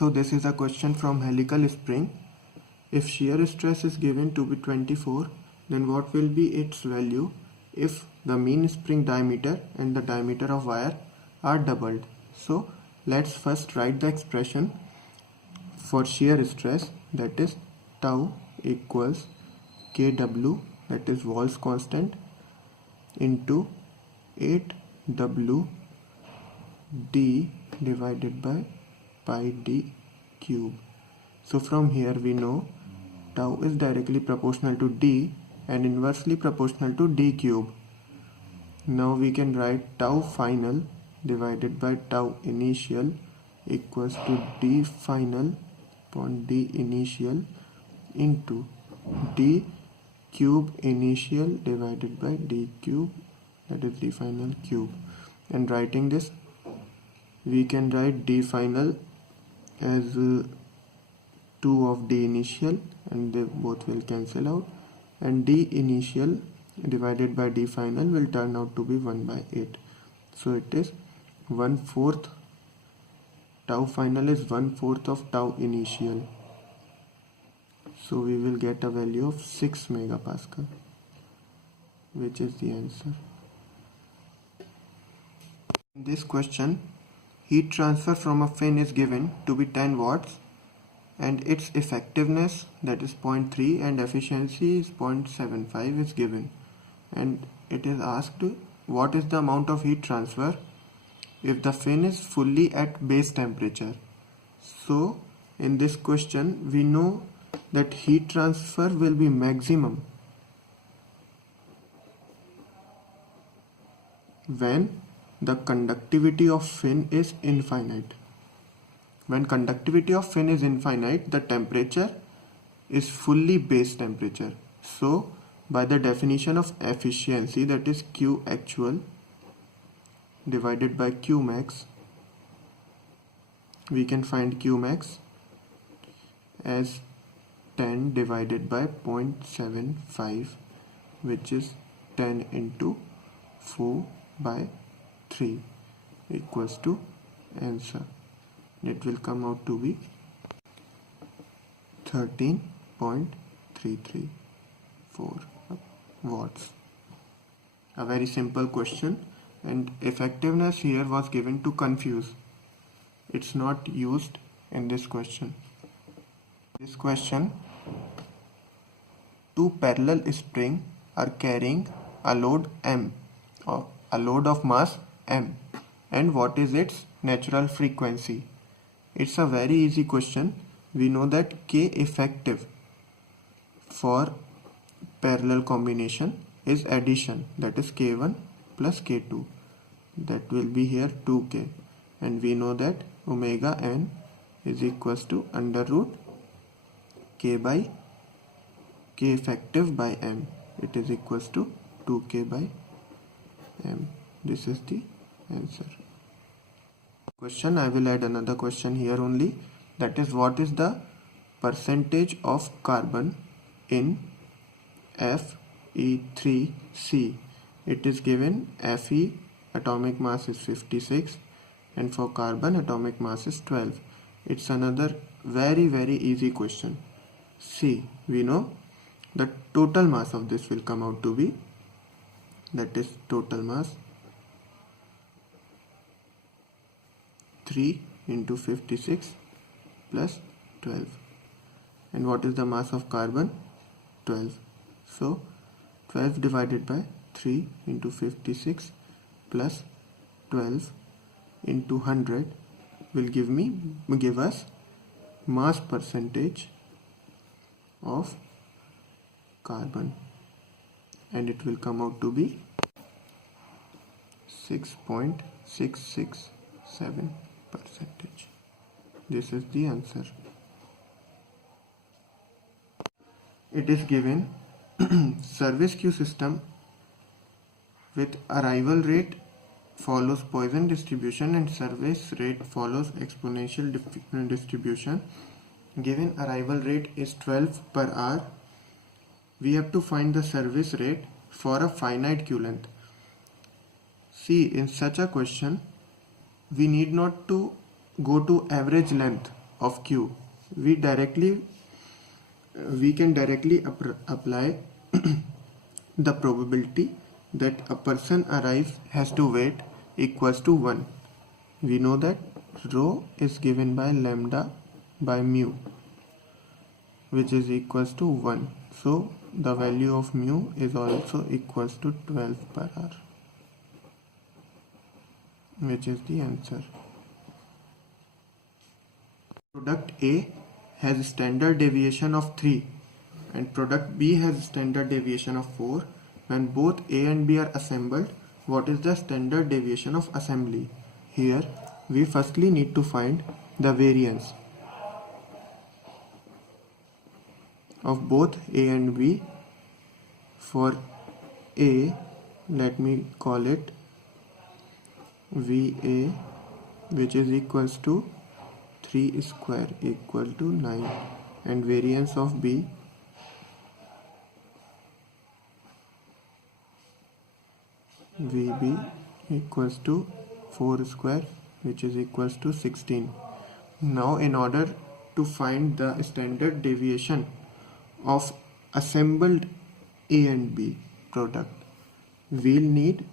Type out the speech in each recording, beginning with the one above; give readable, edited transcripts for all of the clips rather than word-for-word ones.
So this is a question from helical spring. If shear stress is given to be 24, then what will be its value if the mean spring diameter and the diameter of wire are doubled? So let's first write the expression for shear stress, that is tau equals kW, that is Wahl's constant, into 8W d divided by pi d cube. So from here we know tau is directly proportional to d and inversely proportional to d cube. Now we can write tau final divided by tau initial equals to d final upon d initial into d cube initial divided by d cube, that is d final cube. And writing this, we can write d final as 2 of d initial, and they both will cancel out, and d initial divided by d final will turn out to be 1 by 8. So it is 1/4, tau final is 1/4 of tau initial. So we will get a value of 6 megapascal, which is the answer. In this question, heat transfer from a fin is given to be 10 watts and its effectiveness, that is 0.3, and efficiency is 0.75 is given, and it is asked what is the amount of heat transfer if the fin is fully at base temperature. So in this question we know that heat transfer will be maximum when the conductivity of fin is infinite. When conductivity of fin is infinite, the temperature is fully base temperature. So by the definition of efficiency, that is Q actual divided by Q max, we can find Q max as 10 divided by 0.75, which is 10 into 4 by 3 equals to answer. It will come out to be 13.334 watts. A very simple question, and effectiveness here was given to confuse. It's not used in this question. This question, two parallel springs are carrying a load M, or a load of mass M, and what is its natural frequency? It's a very easy question. We know that K effective for parallel combination is addition, that is K1 plus K2, that will be here 2K, and we know that omega n is equals to under root K by K effective by M. It is equals to 2K by M. This is the answer. Question, I will add another question here only, that is what is the percentage of carbon in Fe3C? It is given Fe atomic mass is 56 and for carbon atomic mass is 12. It's another very easy question. C, we know the total mass of this will come out to be, that is total mass 3 into 56 plus 12. And what is the mass of carbon? 12. So 12 divided by 3 into 56 plus 12 into 100 will give us mass percentage of carbon, and it will come out to be 6.667%. This is the answer. It is given service queue system with arrival rate follows Poisson distribution and service rate follows exponential distribution. Given arrival rate is 12 per hour, we have to find the service rate for a finite queue length. See, in such a question we need not to go to average length of Q, we can directly apply the probability that a person arrives has to wait equals to 1. We know that rho is given by lambda by mu, which is equals to 1. So the value of mu is also equals to 12 per hour, which is the answer. Product A has standard deviation of 3 and product B has standard deviation of 4. When both A and B are assembled, what is the standard deviation of assembly? Here we firstly need to find the variance of both A and B. For A, let me call it VA, which is equals to 3 square equal to 9, and variance of B VB equals to 4 square, which is equals to 16. Now in order to find the standard deviation of assembled A and B product, we'll need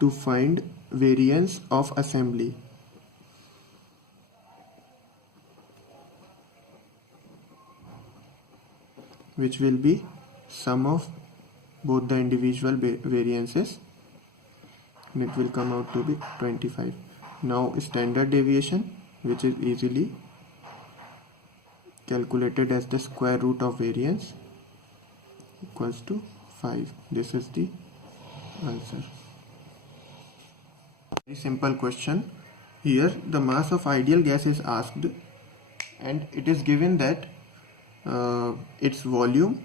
to find variance of assembly. Which will be sum of both the individual variances, and it will come out to be 25. Now standard deviation, which is easily calculated as the square root of variance, equals to 5. This is the answer. Very simple question. Here the mass of ideal gas is asked, and it is given that its volume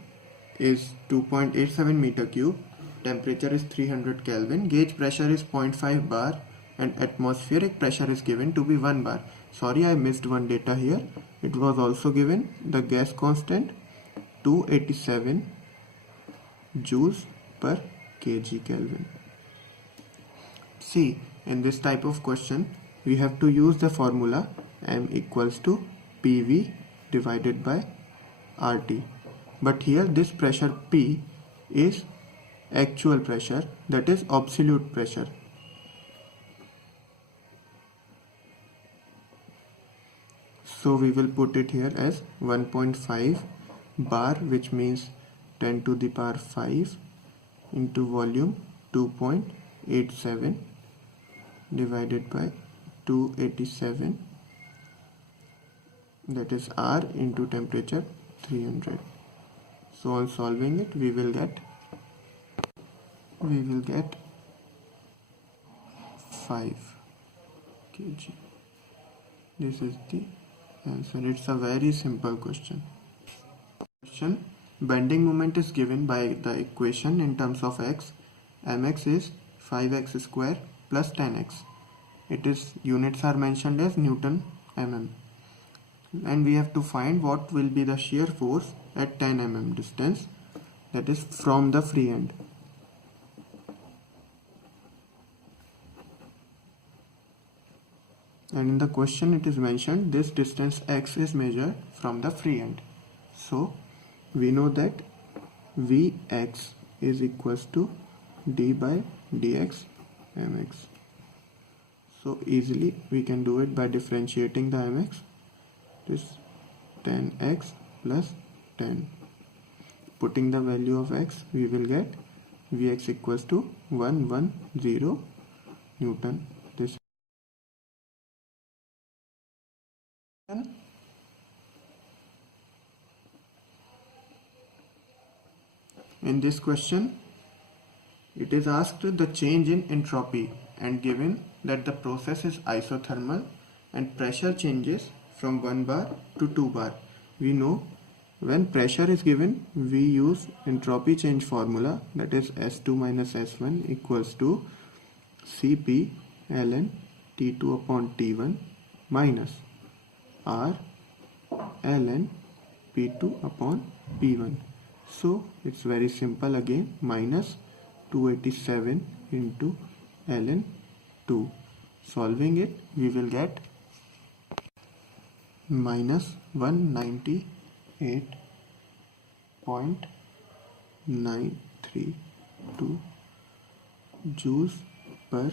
is 2.87 meter cube, temperature is 300 Kelvin, gauge pressure is 0.5 bar, and atmospheric pressure is given to be 1 bar. Sorry, I missed one data here. It was also given the gas constant 287 joules per kg Kelvin. See, in this type of question, we have to use the formula M equals to PV divided by RT. But here this pressure P is actual pressure, that is absolute pressure. So we will put it here as 1.5 bar, which means 10 to the power 5 into volume 2.87 divided by 287, that is R, into temperature 300. So on solving it, we will get 5 kg. This is the answer. It's a very simple question. Bending moment is given by the equation in terms of x. Mx is 5x square plus 10x. It is, units are mentioned as Newton mm, and we have to find what will be the shear force at 10 mm distance, that is from the free end. And in the question it is mentioned this distance x is measured from the free end. So we know that Vx is equals to d by dx mx. So easily we can do it by differentiating the mx. This 10x plus 10. Putting the value of x, we will get Vx equals to 110 Newton. This in this question, it is asked the change in entropy and given that the process is isothermal and pressure changes from 1 bar to 2 bar. We know when pressure is given, we use entropy change formula, that is S2 minus S1 equals to Cp ln T2 upon T1 minus R ln P2 upon P1. So it's very simple again, minus 287 into ln 2. Solving it, we will get minus 198.932 joules per